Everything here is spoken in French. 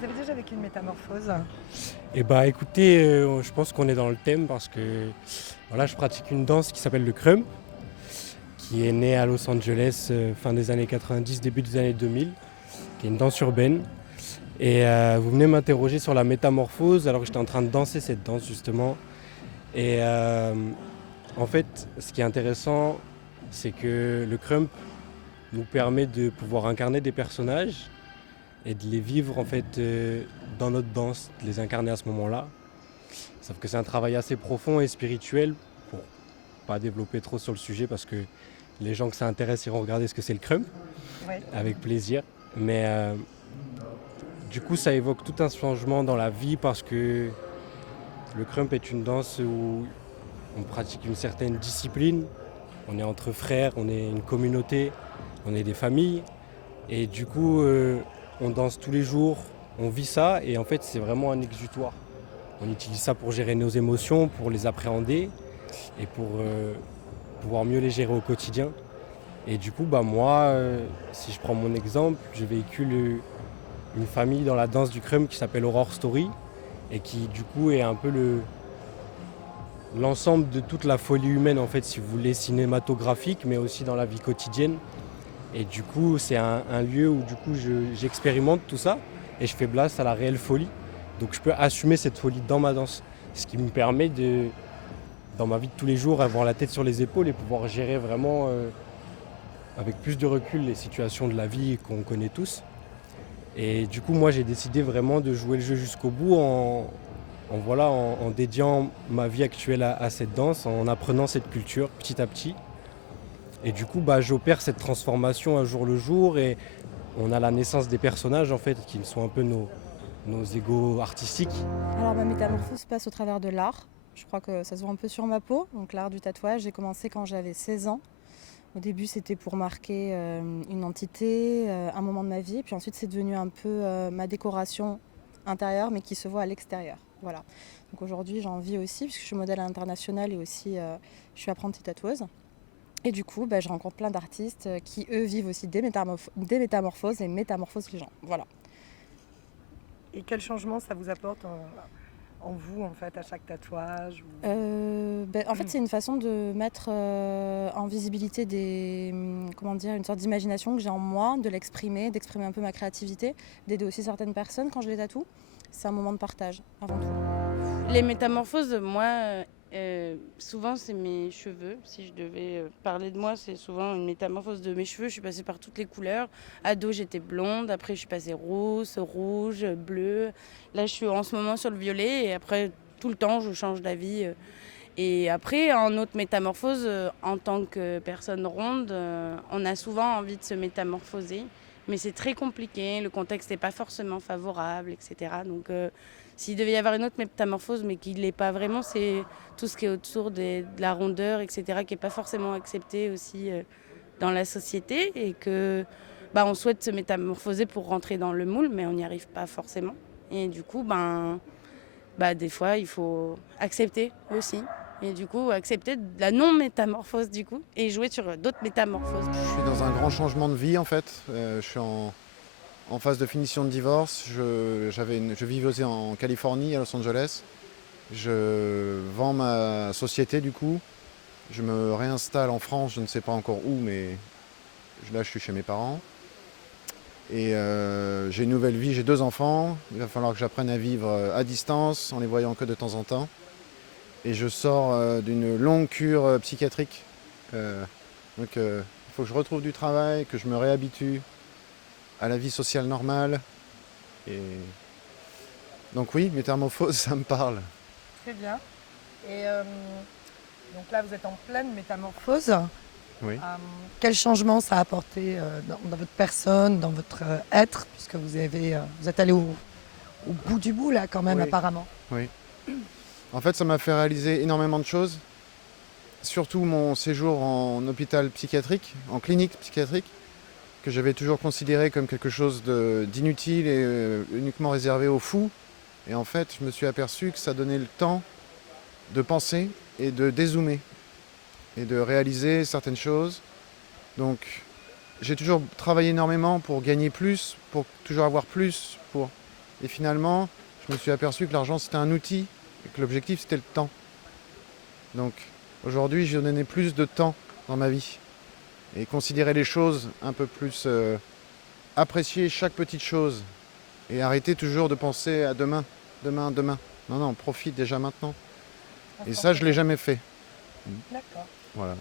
vous avez déjà vécu une métamorphose? Eh bah écoutez, je pense qu'on est dans le thème parce que voilà, je pratique une danse qui s'appelle le crump, qui est née à Los Angeles fin des années 90, début des années 2000, qui est une danse urbaine. Et vous venez m'interroger sur la métamorphose alors que j'étais en train de danser cette danse justement. Et en fait, ce qui est intéressant, c'est que le crump nous permet de pouvoir incarner des personnages et de les vivre en fait dans notre danse, de les incarner à ce moment-là. Sauf que c'est un travail assez profond et spirituel pour pas développer trop sur le sujet parce que les gens que ça intéresse iront regarder ce que c'est le crump Oui. avec plaisir. Mais du coup, ça évoque tout un changement dans la vie parce que le crump est une danse où on pratique une certaine discipline. On est entre frères, on est une communauté, on est des familles. Et du coup, on danse tous les jours, on vit ça et en fait, c'est vraiment un exutoire. On utilise ça pour gérer nos émotions, pour les appréhender et pour pouvoir mieux les gérer au quotidien. Et du coup, bah moi, si je prends mon exemple, je véhicule une famille dans la danse du crump qui s'appelle Aurore Story et qui du coup est un peu l'ensemble de toute la folie humaine en fait, si vous voulez, cinématographique, mais aussi dans la vie quotidienne. Et du coup, c'est un lieu où du coup j'expérimente tout ça et je fais place à la réelle folie. Donc je peux assumer cette folie dans ma danse, ce qui me permet de, dans ma vie de tous les jours, avoir la tête sur les épaules et pouvoir gérer vraiment avec plus de recul les situations de la vie qu'on connaît tous. Et du coup, moi, j'ai décidé vraiment de jouer le jeu jusqu'au bout en dédiant ma vie actuelle à cette danse, en apprenant cette culture petit à petit. Et du coup, bah, j'opère cette transformation un jour le jour et on a la naissance des personnages en fait, qui sont un peu nos égos artistiques. Alors ma métamorphose passe au travers de l'art. Je crois que ça se voit un peu sur ma peau. Donc l'art du tatouage, j'ai commencé quand j'avais 16 ans. Au début, c'était pour marquer une entité, un moment de ma vie. Puis ensuite, c'est devenu un peu ma décoration intérieure, mais qui se voit à l'extérieur. Voilà. Donc aujourd'hui, j'en vis aussi, puisque je suis modèle international et aussi je suis apprentie tatoueuse. Et du coup, je rencontre plein d'artistes qui, eux, vivent aussi des métamorphoses et métamorphosent les gens. Voilà. Et quel changement ça vous apporte en vous, en fait, à chaque tatouage En fait, c'est une façon de mettre en visibilité une sorte d'imagination que j'ai en moi, de l'exprimer, d'exprimer un peu ma créativité, d'aider aussi certaines personnes quand je les tatoue. C'est un moment de partage, avant tout. Les métamorphoses, moi, souvent c'est mes cheveux. Si je devais parler de moi, c'est souvent une métamorphose de mes cheveux. Je suis passée par toutes les couleurs. Ado, j'étais blonde. Après, je suis passée rousse, rouge, bleu. Là, je suis en ce moment sur le violet. Et après, tout le temps, je change d'avis. Et après, en autre métamorphose, en tant que personne ronde, on a souvent envie de se métamorphoser. Mais c'est très compliqué. Le contexte n'est pas forcément favorable, etc. Donc, s'il devait y avoir une autre métamorphose, mais qui ne l'est pas vraiment, c'est tout ce qui est autour de la rondeur, etc., qui n'est pas forcément accepté aussi dans la société. Et que on souhaite se métamorphoser pour rentrer dans le moule, mais on n'y arrive pas forcément. Et du coup, des fois, il faut accepter aussi. Et du coup, accepter la non-métamorphose du coup, et jouer sur d'autres métamorphoses. Je suis dans un grand changement de vie en fait. Je suis en phase de finition de divorce. Je vivais aussi en Californie, à Los Angeles. Je vends ma société du coup. Je me réinstalle en France, je ne sais pas encore où, mais là je suis chez mes parents. Et j'ai une nouvelle vie, j'ai 2 enfants. Il va falloir que j'apprenne à vivre à distance, en les voyant que de temps en temps. Et je sors d'une longue cure psychiatrique. Donc il faut que je retrouve du travail, que je me réhabitue à la vie sociale normale. Et donc oui, métamorphose, ça me parle. Très bien. Et donc là, vous êtes en pleine métamorphose. Oui. Quel changement ça a apporté dans votre personne, dans votre être, puisque vous êtes allé au bout du bout, là, quand même, Oui. apparemment. Oui. En fait, ça m'a fait réaliser énormément de choses. Surtout mon séjour en hôpital psychiatrique, en clinique psychiatrique, que j'avais toujours considéré comme quelque chose d'inutile et uniquement réservé aux fous. Et en fait, je me suis aperçu que ça donnait le temps de penser et de dézoomer et de réaliser certaines choses. Donc, j'ai toujours travaillé énormément pour gagner plus, pour toujours avoir plus, pour Et finalement, je me suis aperçu que l'argent c'était un outil et que l'objectif c'était le temps. Donc aujourd'hui, je donnais plus de temps dans ma vie et considérer les choses un peu plus, apprécier chaque petite chose et arrêter toujours de penser à demain, demain, demain. Non, non, profite déjà maintenant. Et ça, je ne l'ai jamais fait. D'accord. Voilà.